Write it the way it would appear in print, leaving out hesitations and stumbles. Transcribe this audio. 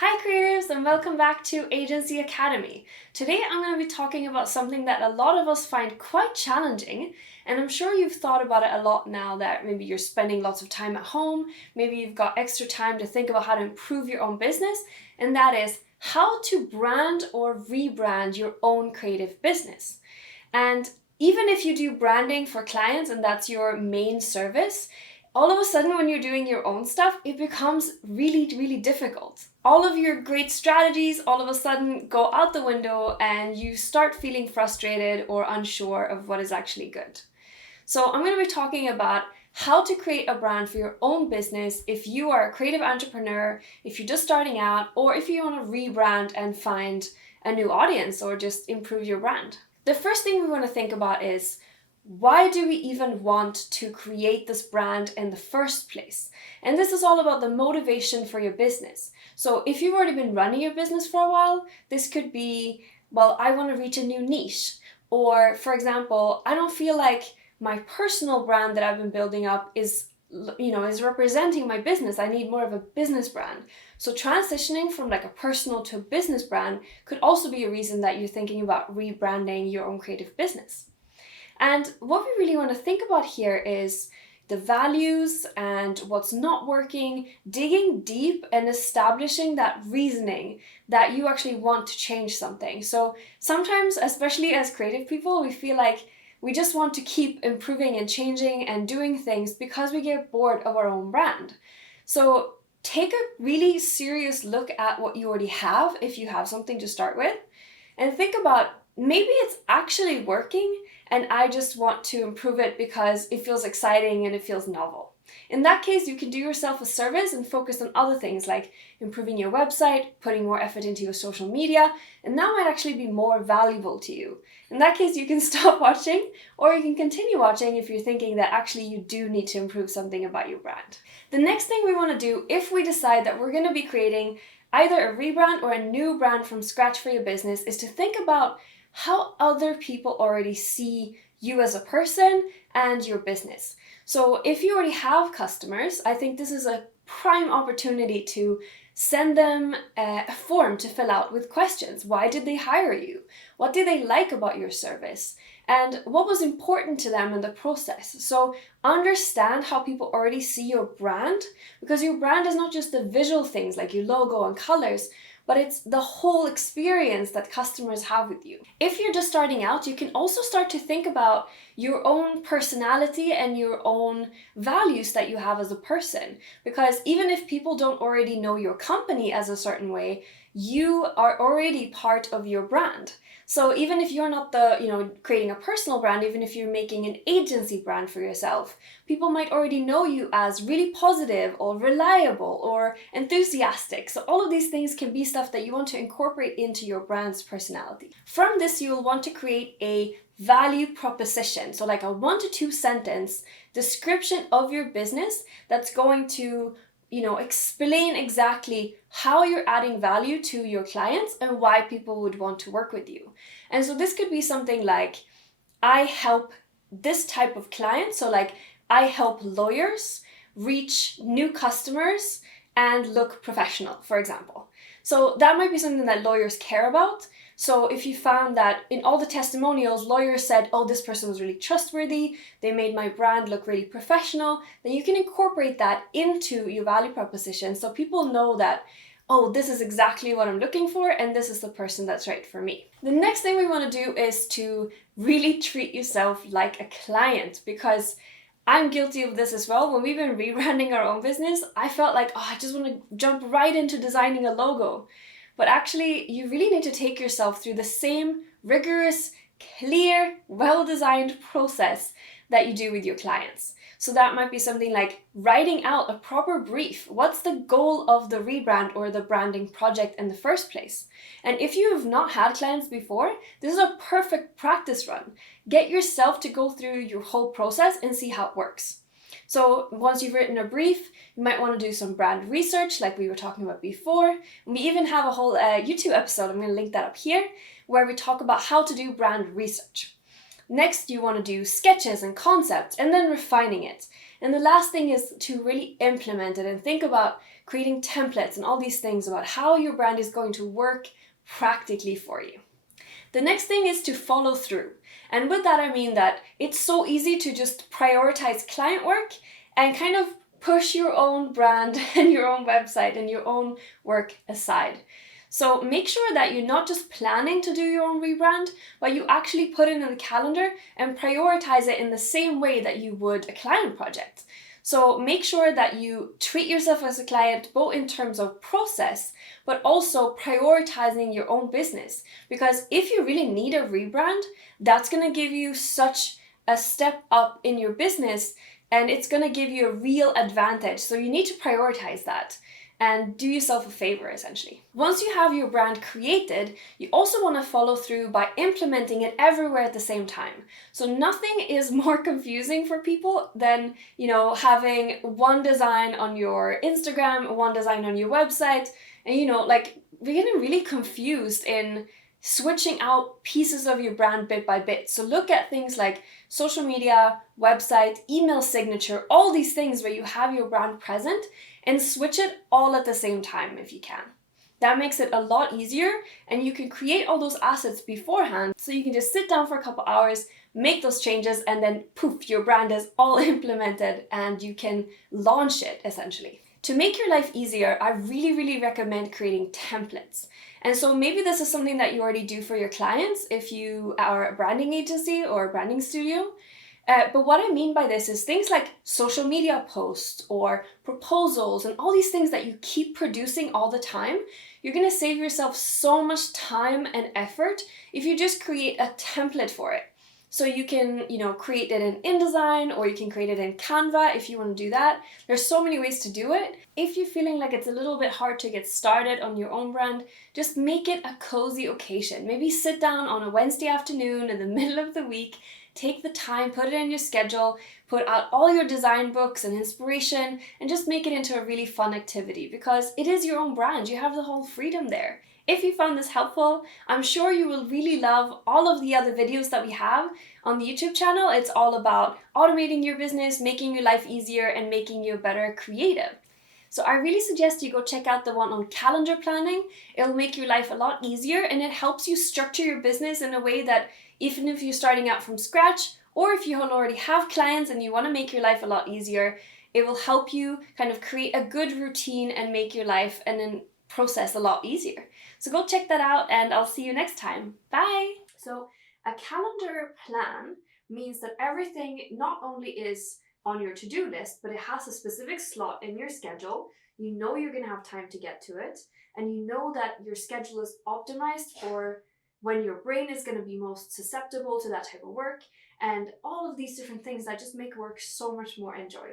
Hi creatives and welcome back to Agency Academy. Today I'm going to be talking about something that a lot of us find quite challenging, and I'm sure you've thought about it a lot now that maybe you're spending lots of time at home, maybe you've got extra time to think about how to improve your own business, and that is how to brand or rebrand your own creative business. And even if you do branding for clients and that's your main service, all of a sudden when you're doing your own stuff, it becomes really, really difficult. All of your great strategies all of a sudden go out the window and you start feeling frustrated or unsure of what is actually good. So I'm going to be talking about how to create a brand for your own business if you are a creative entrepreneur, if you're just starting out, or if you want to rebrand and find a new audience or just improve your brand. The first thing we want to think about is, why do we even want to create this brand in the first place? And this is all about the motivation for your business. So if you've already been running your business for a while, this could be, well, I want to reach a new niche. Or for example, I don't feel like my personal brand that I've been building up is representing my business. I need more of a business brand. So transitioning from like a personal to a business brand could also be a reason that you're thinking about rebranding your own creative business. And what we really want to think about here is the values and what's not working, digging deep and establishing that reasoning that you actually want to change something. So sometimes, especially as creative people, we feel like we just want to keep improving and changing and doing things because we get bored of our own brand. So take a really serious look at what you already have if you have something to start with, and think about, maybe it's actually working and I just want to improve it because it feels exciting and it feels novel. In that case, you can do yourself a service and focus on other things like improving your website, putting more effort into your social media, and that might actually be more valuable to you. In that case, you can stop watching, or you can continue watching if you're thinking that actually you do need to improve something about your brand. The next thing we want to do, if we decide that we're going to be creating either a rebrand or a new brand from scratch for your business, is to think about how other people already see you as a person and your business. So if you already have customers, I think this is a prime opportunity to send them a form to fill out with questions. Why did they hire you? What did they like about your service? And what was important to them in the process? So understand how people already see your brand, because your brand is not just the visual things like your logo and colors, but it's the whole experience that customers have with you. If you're just starting out, you can also start to think about your own personality and your own values that you have as a person. Because even if people don't already know your company as a certain way, you are already part of your brand. So even if you're not creating a personal brand, even if you're making an agency brand for yourself, people might already know you as really positive or reliable or enthusiastic. So all of these things can be stuff that you want to incorporate into your brand's personality. From this, you'll want to create a value proposition. So like a 1 to 2 sentence description of your business that's going to explain exactly how you're adding value to your clients and why people would want to work with you. And so this could be something like, I help this type of client. So like, I help lawyers reach new customers and look professional, for example. So that might be something that lawyers care about. So if you found that in all the testimonials, lawyers said, oh, this person was really trustworthy, they made my brand look really professional, then you can incorporate that into your value proposition so people know that, oh, this is exactly what I'm looking for and this is the person that's right for me. The next thing we want to do is to really treat yourself like a client, because I'm guilty of this as well. When we've been rebranding our own business, I felt like, oh, I just want to jump right into designing a logo. But actually, you really need to take yourself through the same rigorous, clear, well-designed process that you do with your clients. So that might be something like writing out a proper brief. What's the goal of the rebrand or the branding project in the first place? And if you have not had clients before, this is a perfect practice run. Get yourself to go through your whole process and see how it works. So once you've written a brief, you might want to do some brand research like we were talking about before. And we even have a whole YouTube episode, I'm going to link that up here, where we talk about how to do brand research. Next, you want to do sketches and concepts and then refining it. And the last thing is to really implement it and think about creating templates and all these things about how your brand is going to work practically for you. The next thing is to follow through. And with that, I mean that it's so easy to just prioritize client work and kind of push your own brand and your own website and your own work aside. So make sure that you're not just planning to do your own rebrand, but you actually put it in the calendar and prioritize it in the same way that you would a client project. So make sure that you treat yourself as a client, both in terms of process, but also prioritizing your own business. Because if you really need a rebrand, that's going to give you such a step up in your business and it's going to give you a real advantage. So you need to prioritize that and do yourself a favor, essentially. Once you have your brand created, you also want to follow through by implementing it everywhere at the same time. So nothing is more confusing for people than, having one design on your Instagram, one design on your website, and we're getting really confused in switching out pieces of your brand bit by bit. So look at things like social media, website, email signature, all these things where you have your brand present, and switch it all at the same time if you can. That makes it a lot easier and you can create all those assets beforehand so you can just sit down for a couple hours, make those changes, and then poof, your brand is all implemented and you can launch it essentially. To make your life easier, I really recommend creating templates. And so maybe this is something that you already do for your clients if you are a branding agency or a branding studio. But what I mean by this is things like social media posts or proposals and all these things that you keep producing all the time. You're going to save yourself so much time and effort if you just create a template for it. So you can, create it in InDesign or you can create it in Canva if you want to do that. There's so many ways to do it. If you're feeling like it's a little bit hard to get started on your own brand, just make it a cozy occasion. Maybe sit down on a Wednesday afternoon in the middle of the week. Take the time, put it in your schedule, put out all your design books and inspiration, and just make it into a really fun activity because it is your own brand. You have the whole freedom there. If you found this helpful, I'm sure you will really love all of the other videos that we have on the YouTube channel. It's all about automating your business, making your life easier, and making you a better creative. So I really suggest you go check out the one on calendar planning. It'll make your life a lot easier and it helps you structure your business in a way that even if you're starting out from scratch or if you already have clients and you want to make your life a lot easier, it will help you kind of create a good routine and make your life and then process a lot easier. So go check that out and I'll see you next time. Bye! So a calendar plan means that everything not only is on your to-do list, but it has a specific slot in your schedule. You know you're going to have time to get to it, and you know that your schedule is optimized for when your brain is going to be most susceptible to that type of work, and all of these different things that just make work so much more enjoyable.